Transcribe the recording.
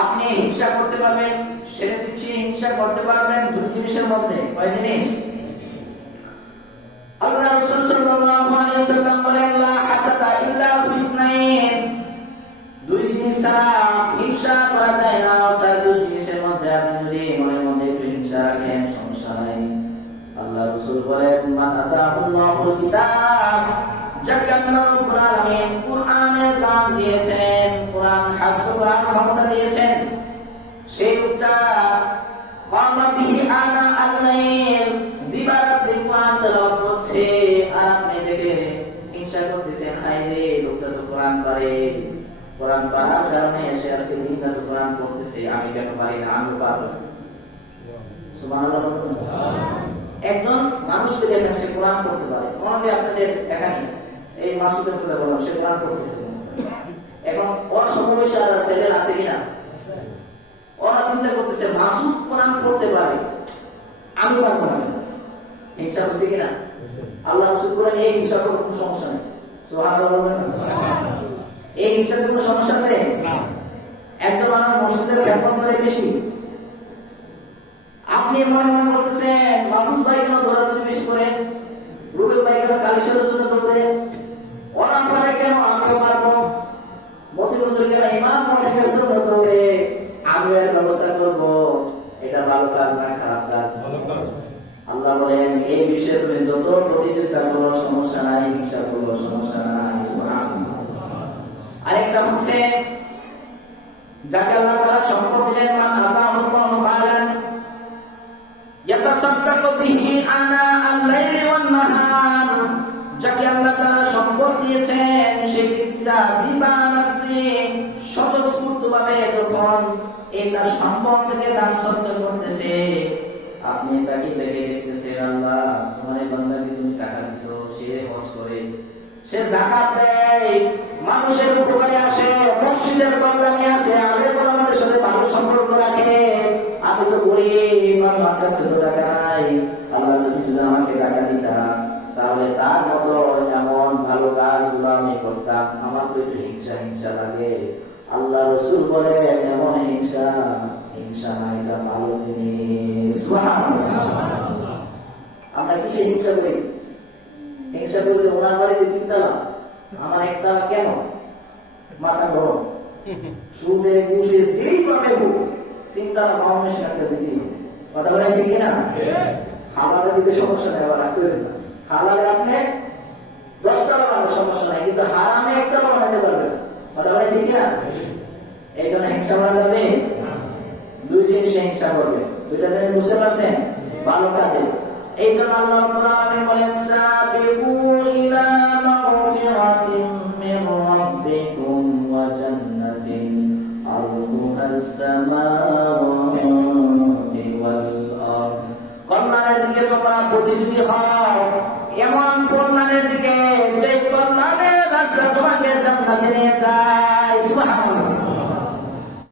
আপনি হিংসা করতে পারবেন, সেটা দিচ্ছি হিংসা করতে পারবেন দুই জিনিসের মধ্যে। কয় জিনিস? আল্লাহ রাসূল সাল্লাল্লাহু আলাইহি ওয়াসাল্লাম বলেন লা হাসাদা ইল্লা ফিসনাইন, দুই জিনিস ছাড়া হিংসা করা যায় না। তার দুই জিনিসের মধ্যে আপনি যদি মনের মধ্যে একটু হিংসা রাখেন সমস্যা নাই। আল্লাহ রাসূল বলেন মান আতাহুল্লাহুল কিতাব, যাকে আল্লাহ রাব্বুল আলামিন কুরআনের জ্ঞান দিয়েছেন, কুরআন হাফজ করার ক্ষমতা দিয়েছেন, সেই লোকটা কামা বিহি আনা আল-লাইল, দিবারাত্রি কুরআন তেলাওয়াত করছে, আর আপনি দেখে হিংসা করতেছেন, হায় রে লোকটা তো কোরআন পারে, কোরআন পড়ার কারণে এসে আজকে দিনটা তো কোরআন পড়তেছে, আমি কেন পারি না, আমি পারবো। সুবহানাল্লাহ। একজন মানুষকে দেখেন সে কোরআন পড়তে পারে, অনেকে আপনাদের এখানে এই মাসুদের কথা বললাম, সে কোরআন পড়তেছে, এখন ওর সমবয়সী আর ছেলে আছে কিনা, ওরা চিন্তা করতেছে মাসুদ কোরআন পড়তে পারে, আমি পারবো না, হিংসা হচ্ছে কিনা? আল্লাহ রাসূল বলেন এই হিংসা কোনো সমস্যা নেই। সুবহানাল্লাহ। এই হিংসার কোনো সমস্যা আছে না। একদম আমার মসজিদের ব্যাপক করে বেশি, আপনি মনে মনে করতেছেন মাহফুজ ভাই কেন দৌড়াদৌড়ি বেশি করে, রুবেল ভাই কেন কালিশের জন্য দৌড়ে, ওরা পারে কেন আমিও পারবো, মতিউর হুজুর কেন ইমাম মসজিদের জন্য দৌড়ে, আমি এর ব্যবস্থা করবো। এটা ভালো কাজ না খারাপ কাজ? ভালো কাজ। আল্লাহ বলেন এই বিষয়ে তুমি যত প্রতিযোগিতা করো সমস্যা নাই, হিংসা করো সমস্যা নাই। সুবহানাল্লাহ। আরেকটা হচ্ছে যাকে আল্লাহ তাআলা সম্পদ দিলেন, মান আতাহুল্লাহু মালান ইয়াতাসাদ্দাকু বিহি আনা আল-লাইলি ওয়ান-নাহার, যাকে আল্লাহ তাআলা সম্পদ দিয়েছেন সেই ব্যক্তিটা দিবারাত্রি স্বতঃস্ফূর্তভাবে যখন এই তার সম্পদ থেকে দান সদকা করতেছে, আপনি তাকে দেখে দেখতেছেন আল্লাহ তোমার এই বান্দাকে তুমি টাকা দিছো, সে হজ করে, সে যাকাত দেয়, মানুষের উপকারে আসে, মসজিদের কল্যাণে আসে, আলেম ওলামাদের সাথে ভালো সম্পর্ক রাখে, আমি তো গরিব, আমার কাছে তো টাকা নাই, আল্লাহ তুমি যদি আমাকে টাকা দিতা তাহলে তার মতো এমন ভালো কাজগুলো আমি করতাম, আমার তো একটু হিংসা হিংসা লাগে। আল্লাহ রাসূল বলে এমন হিংসা হিংসা না, এটা ভালো জিনিস। সুবহানাল্লাহ। আমরা কিসে হিংসা করি? হিংসা করলে ওনার বাড়িতে তিনতলা, আমার একতলা কেন? মাথা গরম, সুদে ঘুষে যেই পাবে তিনতলা ফাউন্ডেশন একটা দিতে, কথা বলে ঠিক কিনা? হালালে দিতে সমস্যা নেই, আবার রাখতে হবে না, হালালে আপনি 10 তলা বানানো সমস্যা নাই, কিন্তু হারামে একতলা বানাতে পারবে না, কথা বলে ঠিক কিনা? এই জন্য হিংসা করা যাবে, দুই জিনিসে হিংসা করবে, দুইটা জিনিস বুঝতে পারছেন? ভালো কাজে। এই জন্য আল্লাহ রাব্বুল আলামিন বলেন সাবিকু ইলা মাগফিরাতিন মির রাব্বিকুম ওয়া জান্নাতিন আরদুহাস সামাওয়াতি ওয়াল আরদ, কল্যাণের দিকে তোমরা প্রতিযোগী হও, এমন কল্যাণের দিকে যে কল্যাণের রাস্তা তোমাকে জান্নাতে নিয়ে যায়।